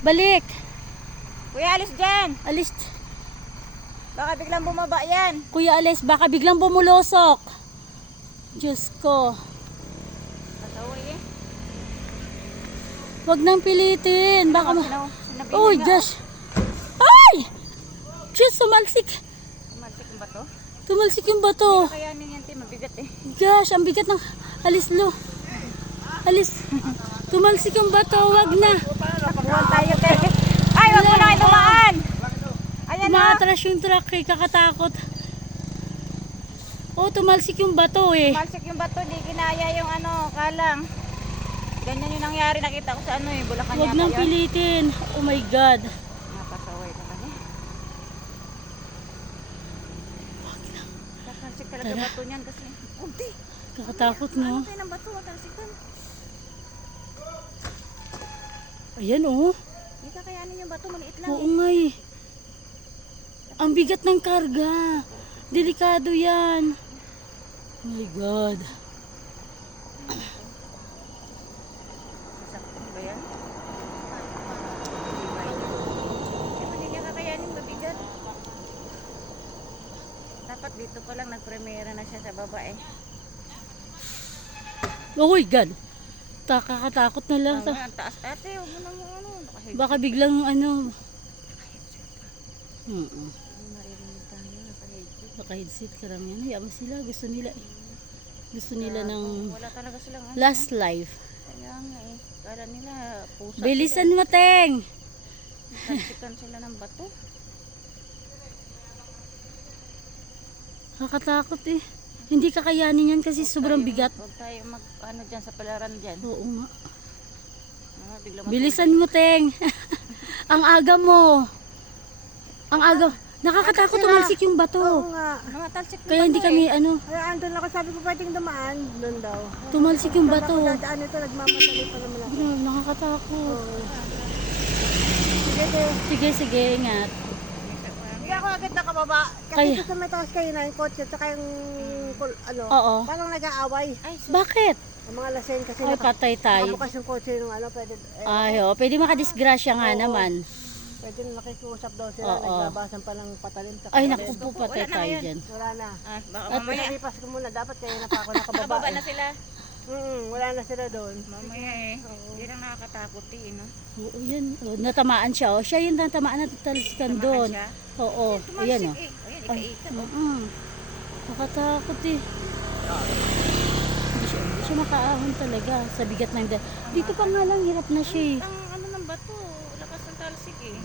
Balik. Kuya, alis dyan. Alis. Baka biglang bumaba yan. Kuya, alis. Baka biglang bumulusok. Diyos ko. Pasaway eh. Wag nang pilitin. Baka Sinabihan Oh, nga, Josh. Ay! Diyos, tumalsik. Tumalsik yung bato. Tumalsik yung bato. Kayanin yan, te. Mabigat eh. Gosh, ang bigat ng... Alis, Lo. Alis. Tumalsik yung bato. Wag na. Takbuhan tayo, te. Ay, wag mo na kayo dumaan. Ayan na. Umaatras yung truck eh. Kakatakot. Oh, tumalsik yung bato eh. Tumalsik yung bato. Di kinaya yung ano, kalang. Ganyan yung nangyari. Nakita ko sa ano eh. Bulacan Wag yata nang yun. pilitin. Oh my God. Napasaway naman eh. Tatalsik talaga Tara. bato niyan kasi. Unti. Kakatakot Ano no. tayo ng bato? Talsikan. Ayan oh. Hindi kakayanin yung bato. Maliit lang Oo eh. nga eh. Ang bigat ng karga. Delikado yan. Oh my God. Sasaktan ba yan? Hindi niya kakayanin, mabigat. Dapat dito pa lang nagpremera na siya sa baba eh. Oh my God. Kakatakot na lang. Ang taas ate, huwag mo nang ano. Nakahiga. Baka biglang ano. Maririnig tayo, nakahiga. Naka-headset karamihan. Hayaan mo sila. Gusto nila eh. Gusto nila ng Wala talaga silang ano. last life. Kaya nga eh. Kala nila pusa Bilisan mo, Teng. Talsikan sila ng bato. Kakatakot eh. Hindi kakayanin yan kasi sobrang bigat. Huwag tayo mag ano dyan sa palaran dyan. Oo nga. Bigla Bilisan mo, Teng. Ang aga mo. Ang aga. Nakakatakot tumalsik yung bato. Oo nga. Namatalsik Kaya hindi kami ano, Kaya andun ako, sabi ko pwedeng dumaan. Doon daw. tumalsik yung Sabi bato. ko dadaan ito, nagmamadali pa naman ako. Grabe, nakakatakot. Oo. Sige, sige. Sige, sige, ingat. Hindi ako agad nakababa. Kasi Kaya- ito sa may taas kayo na yung kotse, tsaka yung ano, Oo. parang nag-aaway. Ay, Bakit? Ang mga laseng kasi Ay, patay tayo. nakabukas yung kotse nung ano, pwede, Ay, oh, pwede makadisgrasya nga Oo. naman. pwede nakikiusap daw sila, Oo. naglabasan pa ng patalim. Tsaka Ay, patalim. naku po, patay Wala na tayo ngayon. dyan. Wala na. ah, baka At- mamaya. Pinalipas ko muna, dapat kaya na pa ako nakababa. Nakababa na sila. Wala na sila doon. Mamaya eh. Hindi lang nakakatakot eh, no? Oo, yan. Oh, natamaan siya. Oh. Siya yung natamaan na tatalsikan Tumakas doon. siya. Oo, Tumalsik ayan oh. eh. Ayan, ika-ika. Oh. Nakatakot eh. Hindi siya makaahon talaga sa bigat ng dito pa nga lang hirap na siya eh. Ang ano ng bato, lakas ng talsik eh.